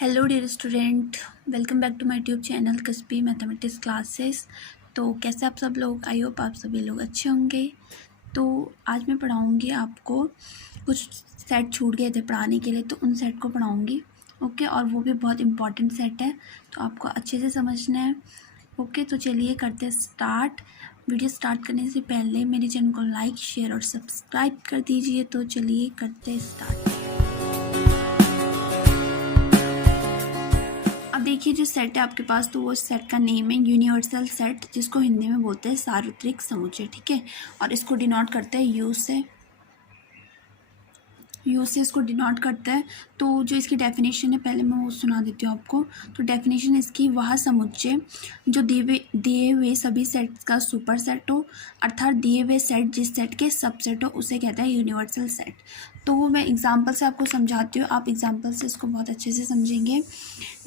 Hello dear student, welcome back to my YouTube channel कस्बी mathematics classes. तो कैसे आप सब लोग? आई होप आप सभी लोग अच्छे होंगे। तो आज मैं पढ़ाऊँगी आपको, कुछ सेट छूट गए थे पढ़ाने के लिए, तो उन सेट को पढ़ाऊँगी। ओके, और वो भी बहुत इंपॉर्टेंट सेट है, तो आपको अच्छे से समझना है। ओके, तो चलिए करते हैं स्टार्ट। वीडियो स्टार्ट करने से पहले मेरे चैनल को लाइक, शेयर और सब्सक्राइब कर दीजिए। तो चलिए करते हैं स्टार्ट। अब देखिए, जो सेट है आपके पास, तो वो सेट का नेम है यूनिवर्सल सेट, जिसको हिंदी में बोलते हैं सार्वत्रिक समुच्चय। ठीक है, और इसको डिनोट करते हैं यू से इसको डिनोट करता है। तो जो इसकी डेफिनेशन है, पहले मैं वो सुना देती हूँ आपको। तो डेफिनेशन इसकी, वह समुच्चय जो दिए हुए सभी सेट्स का सुपर सेट हो, अर्थात दिए हुए सेट जिस सेट के सबसेट हो, उसे कहता है यूनिवर्सल सेट। तो मैं एग्जांपल से आपको समझाती हूँ, आप एग्जांपल से इसको बहुत अच्छे से समझेंगे।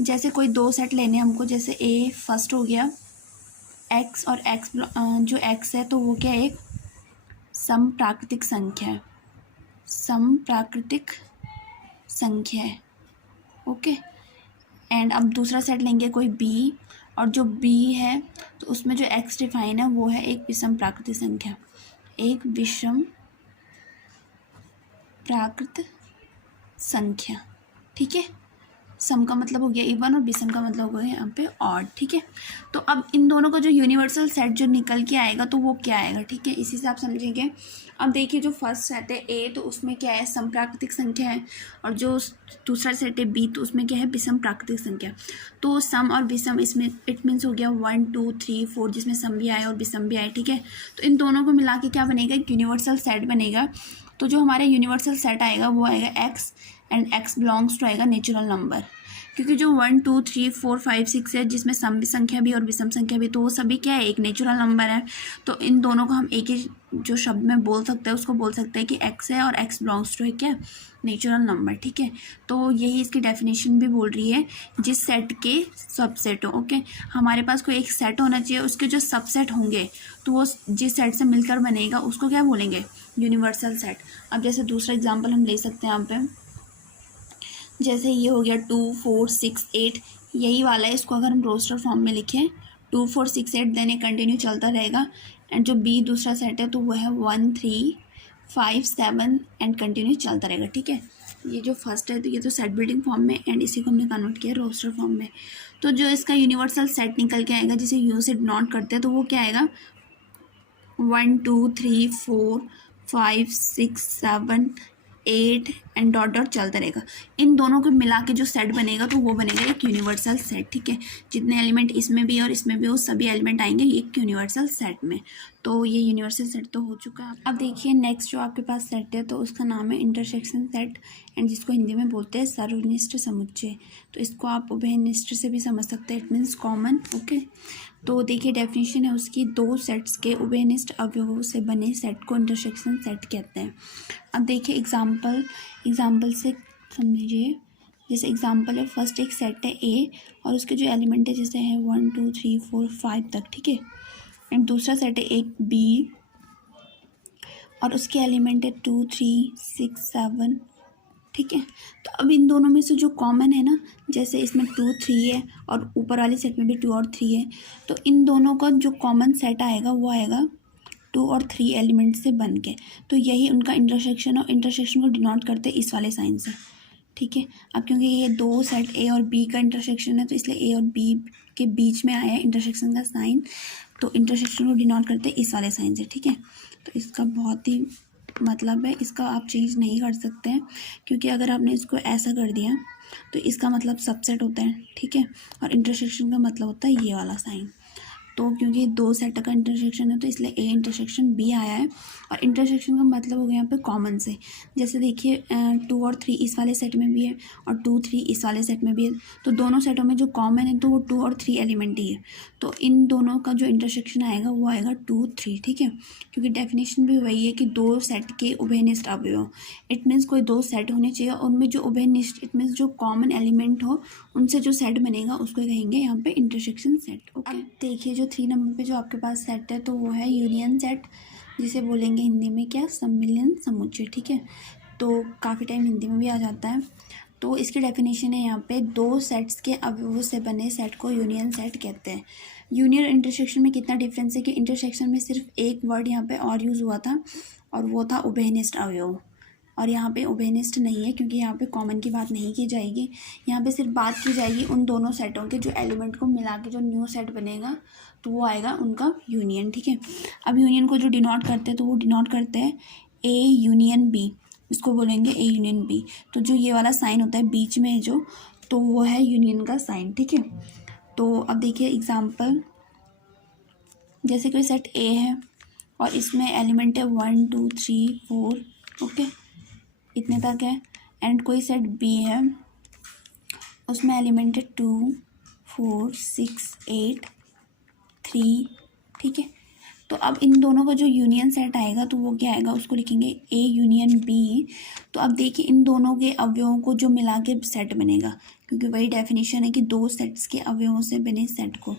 जैसे कोई दो सेट लेने हैं हमको, जैसे ए फर्स्ट हो गया एक्स, और एक्स जो एक्स है तो वो क्या है, एक सम प्राकृतिक संख्या है, सम प्राकृतिक संख्या है। ओके, एंड अब दूसरा सेट लेंगे कोई बी, और जो बी है तो उसमें जो एक्स डिफाइन है वो है एक विषम प्राकृतिक संख्या, एक विषम प्राकृत संख्या। ठीक है, सम का मतलब हो गया इवन और विषम का मतलब हो गया यहाँ पे ऑड। ठीक है, तो अब इन दोनों का जो यूनिवर्सल सेट जो निकल के आएगा तो वो क्या आएगा, ठीक है, इसी से आप समझेंगे। अब देखिए, जो फर्स्ट सेट है ए, तो उसमें क्या है, सम प्राकृतिक संख्या है, और जो दूसरा सेट है बी, तो उसमें क्या है, विषम प्राकृतिक संख्या। तो सम और विषम, इसमें इट मीन्स हो गया 1 2 3 4, जिसमें सम भी आए और विषम भी आए। ठीक है, तो इन दोनों को मिला के क्या बनेगा, एक यूनिवर्सल सेट बनेगा। तो जो हमारे यूनिवर्सल सेट आएगा वो आएगा x, and x belongs to आएगा नेचुरल नंबर, क्योंकि जो 1 2 3 4 5 6 है, जिसमें सम संख्या भी और विषम संख्या भी, तो वो सभी क्या है, एक नेचुरल नंबर है। तो इन दोनों को हम एक ही जो शब्द में बोल सकते हैं, उसको बोल सकते हैं कि एक्स है, और एक्स बिलोंग्स टू है क्या, नेचुरल नंबर। ठीक है, तो यही इसकी डेफिनेशन भी बोल रही है, जिस सेट के सबसेट हो। ओके, हमारे पास कोई एक सेट होना चाहिए, उसके जो सबसेट होंगे तो वो जिस सेट से मिलकर बनेगा उसको क्या बोलेंगे, यूनिवर्सल सेट। अब जैसे दूसरा एग्जाम्पल हम ले सकते हैं यहाँ पे, जैसे ये हो गया 2 4 6 8, यही वाला है। इसको अगर हम रोस्टर फॉर्म में लिखें 2 4 6 8, देन ये कंटिन्यू चलता रहेगा। एंड जो बी दूसरा सेट है तो वो है 1 3 5 7, एंड कंटिन्यू चलता रहेगा। ठीक है, ये जो फर्स्ट है तो ये तो सेट बिल्डिंग फॉर्म में, एंड इसी को हमने कन्वर्ट किया रोस्टर फॉर्म में। तो जो इसका यूनिवर्सल सेट निकल के आएगा, जिसे यू से डिनोट करते हैं, तो वो क्या आएगा, 1 2 3 4 5 6 7 8, एंड डॉट डॉट चलता रहेगा। इन दोनों को मिला के जो सेट बनेगा तो वो बनेगा एक यूनिवर्सल सेट। ठीक है, जितने एलिमेंट इसमें भी और इसमें भी, वो सभी एलिमेंट आएंगे एक यूनिवर्सल सेट में। तो ये यूनिवर्सल सेट तो हो चुका है। अब देखिए, नेक्स्ट जो आपके पास सेट है, तो उसका नाम है इंटरसेक्शन सेट, एंड जिसको हिंदी में बोलते हैं सर्वनिष्ठ समुच्चय। तो इसको आप उभयनिष्ठ से भी समझ सकते हैं, इट मीन्स कॉमन। ओके, तो देखिए डेफिनेशन है उसकी, दो सेट्स के उभयनिष्ठ अवयवों से बने सेट को इंटरसेक्शन सेट कहते हैं। अब देखिए एग्जाम्पल से समझिए। जैसे एग्जाम्पल है, फर्स्ट एक सेट है ए, और उसके जो एलिमेंट है जैसे है 1 2 3 4 5 तक। ठीक है, एंड दूसरा सेट है एक बी, और उसके एलिमेंट है 2 3 6 7। ठीक है, तो अब इन दोनों में से जो कॉमन है ना, जैसे इसमें 2 3 है, और ऊपर वाले सेट में भी 2 और 3 है, तो इन दोनों का जो कॉमन सेट आएगा वो आएगा 2 और 3 एलिमेंट से बन के। तो यही उनका इंटरसेक्शन, और इंटरसेक्शन को डिनोट करते हैं इस वाले साइन से। ठीक है, अब क्योंकि ये दो सेट ए और बी का इंटरसेक्शन है, तो इसलिए ए और बी के बीच में आया है इंटरसेक्शन का साइन, तो इंटरसेक्शन को डिनोट करते हैं इस वाले साइन से। ठीक है, तो इसका बहुत ही मतलब है, इसका आप चेंज नहीं कर सकते हैं, क्योंकि अगर आपने इसको ऐसा कर दिया तो इसका मतलब सबसेट होता है। ठीक है, और इंटरसेक्शन का मतलब होता है ये वाला साइन। तो क्योंकि दो सेट का इंटरसेक्शन है, तो इसलिए ए इंटरसेक्शन बी आया है, और इंटरसेक्शन का मतलब हो गया यहाँ पे कॉमन से। जैसे देखिए 2 और 3 इस वाले सेट में भी है, और 2 3 इस वाले सेट में भी है, तो दोनों सेटों में जो कॉमन है तो वो 2 और 3 एलिमेंट ही है। तो इन दोनों का जो इंटरसेक्शन आएगा वो आएगा 2 3। ठीक है, क्योंकि डेफिनेशन भी वही है कि दो सेट के उभयनिष्ठ अवयव, इट मीन्स कोई दो सेट होने चाहिए, और उनमें जो उभयनिष्ठ, इट मीन्स जो कॉमन एलिमेंट हो, उनसे जो सेट बनेगा उसको कहेंगे यहाँ पे इंटरसेक्शन सेट। ओके, देखिए जो 3 नंबर पे जो आपके पास सेट है, तो वो है यूनियन सेट, जिसे बोलेंगे हिंदी में क्या, सम्मिलन समुच्चय। ठीक है, तो काफ़ी टाइम हिंदी में भी आ जाता है। तो इसकी डेफिनेशन है यहाँ पे, दो सेट्स के अवयवों से बने सेट को यूनियन सेट कहते हैं। यूनियन और इंटरसेक्शन में कितना डिफरेंस है कि इंटरसेक्शन में सिर्फ एक वर्ड यहाँ पे और यूज़ हुआ था और वो था उभयनिष्ठ अवयव, और यहाँ पे उभयनिष्ठ नहीं है क्योंकि यहाँ पे कॉमन की बात नहीं की जाएगी। यहाँ पे सिर्फ बात की जाएगी उन दोनों सेटों के जो एलिमेंट को मिला के जो न्यू सेट बनेगा तो वो आएगा उनका यूनियन, ठीक है। अब यूनियन को जो डिनोट करते हैं तो वो डिनोट करते हैं ए यूनियन बी, इसको बोलेंगे ए यूनियन बी। तो जो ये वाला साइन होता है बीच में जो, तो वो है यूनियन का साइन, ठीक है। तो अब देखिए एग्जाम्पल, जैसे कोई सेट ए है और इसमें एलिमेंट है 1 2 3 4, ओके, इतने तक है। एंड कोई सेट बी है, उसमें एलिमेंट है 2 4 6 8 3, ठीक है। तो अब इन दोनों का जो यूनियन सेट आएगा तो वो क्या आएगा, उसको लिखेंगे ए यूनियन बी। तो अब देखिए इन दोनों के अवयवों को जो मिला के सेट बनेगा, क्योंकि वही डेफिनेशन है कि दो सेट्स के अवयवों से बने सेट को।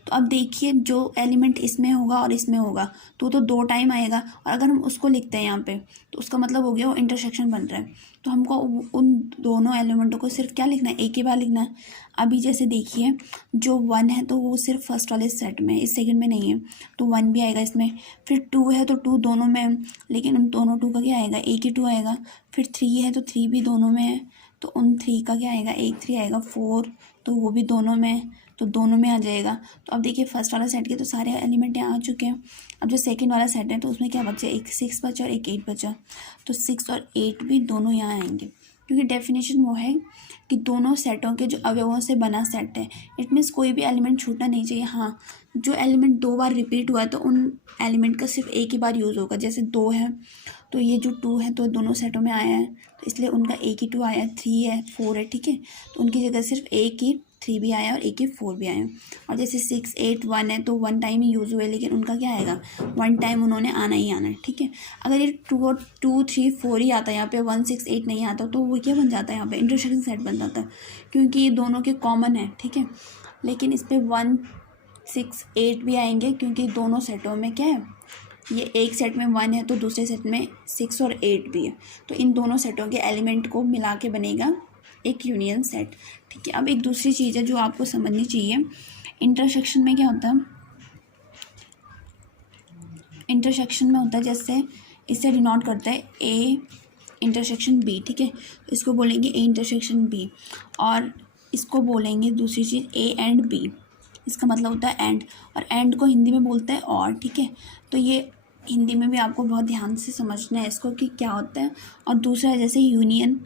तो अब देखिए जो एलिमेंट इसमें होगा और इसमें होगा तो दो टाइम आएगा, और अगर हम उसको लिखते हैं यहाँ पे तो उसका मतलब हो गया वो इंटरसेक्शन बन रहा है। तो हमको उन दोनों एलिमेंटों को सिर्फ क्या लिखना है, एक ही बार लिखना है। अभी जैसे देखिए जो 1 है तो वो सिर्फ फर्स्ट वाले सेट में, इस सेकंड में नहीं है, तो 1 भी आएगा इसमें। फिर 2 है तो 2 दोनों में है, लेकिन उन दोनों 2 का क्या आएगा, एक ही 2 आएगा। फिर 3 है तो 3 भी दोनों में है, तो उन 3 का क्या आएगा, एक 3 आएगा। 4 तो वो भी दोनों में है, तो दोनों में आ जाएगा। तो अब देखिए फर्स्ट वाला सेट के तो सारे एलिमेंट यहाँ आ चुके हैं। अब जो सेकंड वाला सेट है तो उसमें क्या बचा, एक 6 बचा और एक 8 बचा, तो 6 और 8 भी दोनों यहाँ आएंगे, क्योंकि डेफिनेशन वो है कि दोनों सेटों के जो अवयवों से बना सेट है। इट मीन्स कोई भी एलिमेंट छूटना नहीं चाहिए। हाँ, जो एलिमेंट 2 बार रिपीट हुआ है तो उन एलिमेंट का सिर्फ एक ही बार यूज़ होगा। जैसे 2 है तो ये जो 2 है तो दोनों सेटों में आया है, तो इसलिए उनका एक ही 2 आया है। 3 है 4 है, ठीक है, तो उनकी जगह सिर्फ एक ही 3 भी आया और एक ही 4 भी आया। और जैसे 6 8 1 है तो 1 टाइम ही यूज़ हुए, लेकिन उनका क्या आएगा, 1 टाइम उन्होंने आना ही आना है, ठीक है। अगर ये 2 और 2 3 4 ही आता है, यहाँ पे 1 6 8 नहीं आता, तो वो क्या बन जाता है, यहाँ पे इंटरसेक्शन सेट बन जाता है, क्योंकि ये दोनों के कॉमन है, ठीक है। लेकिन इस पर 1 6 8 भी आएंगे, क्योंकि दोनों सेटों में क्या है, ये एक सेट में 1 है तो दूसरे सेट में 6 और 8 भी है, तो इन दोनों सेटों के एलिमेंट को मिला के बनेगा एक यूनियन सेट, ठीक है। अब एक दूसरी चीज़ है जो आपको समझनी चाहिए, इंटरसेक्शन में क्या होता है। इंटरसेक्शन में होता है, जैसे इससे डिनोट करता है ए इंटरसेक्शन बी, ठीक है, तो इसको बोलेंगे ए इंटरसेक्शन बी। और इसको बोलेंगे दूसरी चीज़ ए एंड बी, इसका मतलब होता है एंड, और एंड को हिंदी में बोलते हैं और, ठीक है। तो ये हिंदी में भी आपको बहुत ध्यान से समझना है इसको कि क्या होता है। और दूसरा है जैसे यूनियन,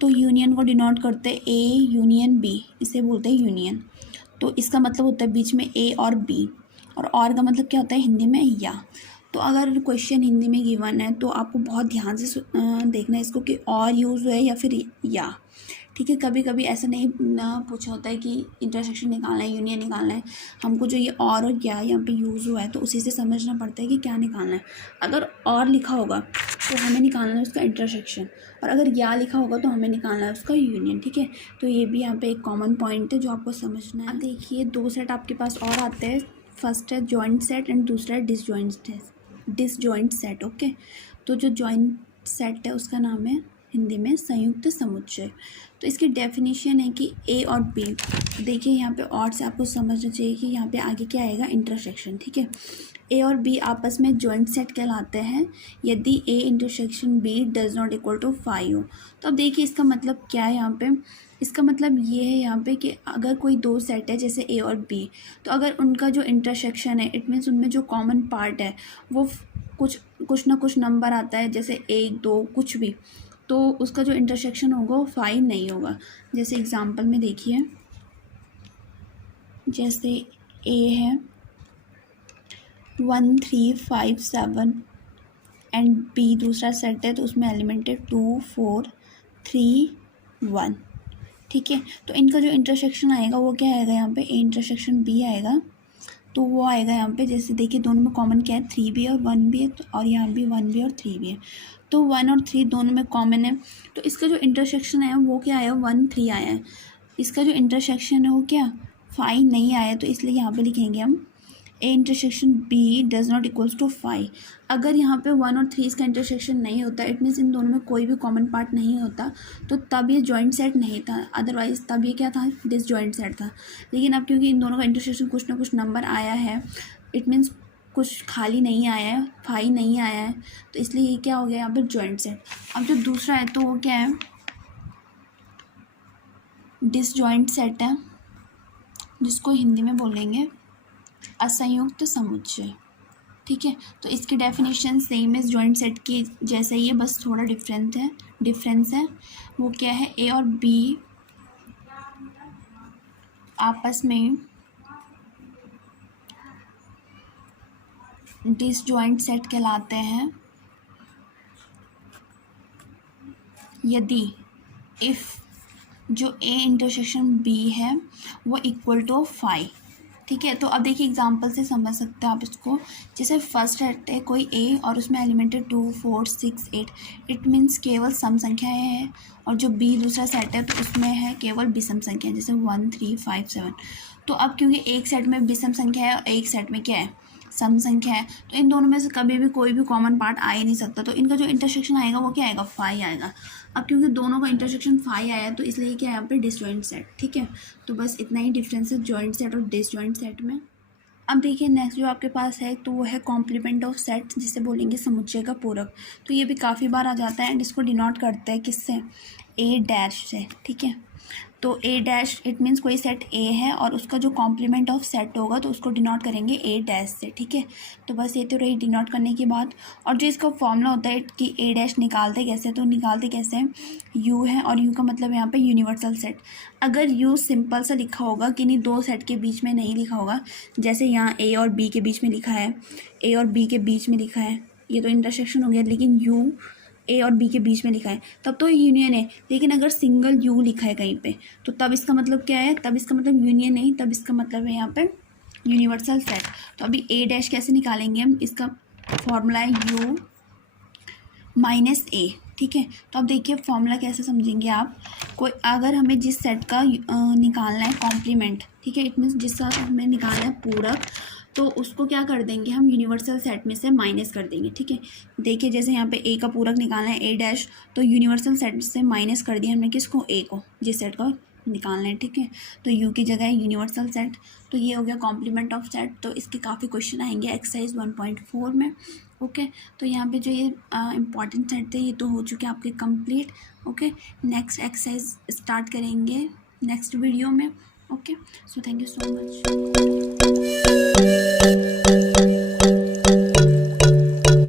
तो यूनियन को डिनोट करते हैं ए यूनियन बी, इसे बोलते हैं यूनियन। तो इसका मतलब होता है बीच में ए और बी, और का मतलब क्या होता है हिंदी में या। तो अगर क्वेश्चन हिंदी में गिवन है तो आपको बहुत ध्यान से देखना है इसको कि और यूज़ है या फिर या, ठीक है। कभी कभी ऐसा नहीं ना पूछा होता है कि इंटरसेक्शन निकालना है, यूनियन निकालना है, हमको जो ये और या यहाँ पे यूज़ हुआ है तो उसी से समझना पड़ता है कि क्या निकालना है। अगर और लिखा होगा तो हमें निकालना है उसका इंटरसेक्शन, और अगर या लिखा होगा तो हमें निकालना है उसका यूनियन, ठीक है। तो ये भी यहाँ पे एक कॉमन पॉइंट है जो आपको समझना है। देखिए 2 सेट आपके पास और आते हैं, फर्स्ट है जॉइंट सेट एंड दूसरा है डिसजॉइंट सेट, ओके। तो जो जॉइंट सेट है उसका नाम है हिंदी में संयुक्त समुच्चय। तो इसकी डेफिनेशन है कि ए और बी, देखिए यहाँ पे और से आपको समझना चाहिए कि यहाँ पे आगे क्या आएगा, इंटरसेक्शन, ठीक है। ए और बी आपस में जॉइंट सेट कहलाते हैं यदि A intersection B does not equal to 5 हो। तो अब देखिए इसका मतलब क्या है यहाँ पे, इसका मतलब ये है यहाँ पे कि अगर कोई 2 सेट है जैसे ए और बी, तो अगर उनका जो इंटरसेक्शन है इट मीन्स उनमें जो कॉमन पार्ट है वो कुछ ना कुछ नंबर आता है, जैसे 1 2 कुछ भी, तो उसका जो इंटरसेक्शन होगा वो 5 नहीं होगा। जैसे एग्जांपल में देखिए, जैसे ए है 1 3 5 7 एंड बी दूसरा सेट है तो उसमें एलिमेंट है 2 4 3 1, ठीक है। तो इनका जो इंटरसेक्शन आएगा वो क्या आएगा, यहाँ पे ए इंटरसेक्शन बी आएगा, तो वो आएगा यहाँ पे, जैसे देखिए दोनों में कॉमन क्या है, 3 भी और 1 भी है, तो और यहाँ भी 1 भी और 3 भी है, तो 1 और 3 दोनों में कॉमन है। तो इसका जो इंटरसेक्शन है वो क्या आया, 1 3 आया है। इसका जो इंटरसेक्शन है वो क्या 5 नहीं आया, तो इसलिए यहाँ पे लिखेंगे हम A intersection B does not equals to 5। अगर यहाँ पे 1 और 3 इसका इंटरसेक्शन नहीं होता, इट मीन्स इन दोनों में कोई भी कॉमन पार्ट नहीं होता, तो तब ये जॉइंट सेट नहीं था। अदरवाइज तब ये क्या था, डिसजॉइंट सेट था। लेकिन अब क्योंकि इन दोनों का इंटरसेक्शन कुछ ना कुछ नंबर आया है, इट मीन्स कुछ खाली नहीं आया है, 5 नहीं आया है, तो इसलिए ये क्या हो गया यहाँ पर जॉइंट सेट। अब जो दूसरा है तो वो क्या है, डिसजॉइंट सेट है, जिसको हिंदी में बोलेंगे असंयुक्त समुच्चय। ठीक है, तो इसकी डेफिनेशन सेम है जॉइंट सेट की जैसा ही है, बस थोड़ा डिफरेंस है। वो क्या है, ए और बी आपस में डिसजॉइंट सेट कहलाते हैं यदि इफ़ जो ए इंटरसेक्शन बी है वो इक्वल टू 5। ठीक है, तो अब देखिए एग्जांपल से समझ सकते हैं आप इसको। जैसे फर्स्ट सेट है कोई ए और उसमें एलिमेंट है 2 4 6 8, इट मीन्स केवल सम संख्याएं हैं। और जो बी दूसरा सेट है तो उसमें है केवल विषम संख्या, जैसे 1 3 5 7। तो अब क्योंकि एक सेट में विषम संख्या है और एक सेट में क्या है, सम संख्या है, तो इन दोनों में से कभी भी कोई भी कॉमन पार्ट आ ही नहीं सकता। तो इनका जो इंटरसेक्शन आएगा वो क्या आएगा, 5 आएगा। अब क्योंकि दोनों का इंटरसेक्शन 5 आया तो इसलिए क्या है यहाँ पे डिसजॉइंट सेट। ठीक है, तो बस इतना ही डिफरेंस है जॉइंट सेट और डिसजॉइंट सेट में। अब देखिए नेक्स्ट जो आपके पास है तो वो है कॉम्प्लीमेंट ऑफ सेट, जिसे बोलेंगे समुच्चय का पूरक। तो ये भी काफ़ी बार आ जाता है एंड इसको डिनोट करते हैं किससे, ए डैश से। ठीक है, तो ए डैश इट मीन्स कोई सेट ए है और उसका जो कॉम्प्लीमेंट ऑफ सेट होगा तो उसको डिनोट करेंगे ए डैश से। ठीक है, तो बस ये तो रही डिनोट करने की बात। और जो इसका फॉर्मूला होता है कि ए डैश निकालते कैसे, तो निकालते कैसे हैं, यू है और यू का मतलब यहाँ पे यूनिवर्सल सेट। अगर यू सिंपल सा लिखा होगा कि नहीं, दो सेट के बीच में नहीं लिखा होगा, जैसे यहाँ ए और बी के बीच में लिखा है, ए और बी के बीच में लिखा है, ये तो इंटरसेक्शन हो गया, लेकिन यू ए और बी के बीच में लिखा है तब तो यूनियन है। लेकिन अगर सिंगल यू लिखा है कहीं पे तो तब इसका मतलब क्या है, तब इसका मतलब यूनियन नहीं, तब इसका मतलब है यहाँ पे यूनिवर्सल सेट। तो अभी ए डैश कैसे निकालेंगे हम, इसका फॉर्मूला है यू माइनस ए। ठीक है, तो अब देखिए फॉर्मूला कैसे समझेंगे आप। कोई अगर हमें जिस सेट का निकालना है कॉम्प्लीमेंट, ठीक है, इट मीन्स जिस साथ हमें निकालना है पूरक, तो उसको क्या कर देंगे हम, यूनिवर्सल सेट में से माइनस कर देंगे। ठीक है, देखिए जैसे यहाँ पे ए का पूरक निकालना है ए डैश, तो यूनिवर्सल सेट से माइनस कर दिया हमने किसको, ए को, जिस सेट को निकालना है। ठीक है, तो यू की जगह है यूनिवर्सल सेट। तो ये हो गया कॉम्प्लीमेंट ऑफ सेट। तो इसके काफ़ी क्वेश्चन आएंगे एक्सरसाइज 1.4 में। ओके, तो यहाँ पे जो ये इंपॉर्टेंट सेट थे ये तो हो चुके आपके complete. Okay, next exercise start करेंगे नेक्स्ट वीडियो में। Okay, so thank you so much.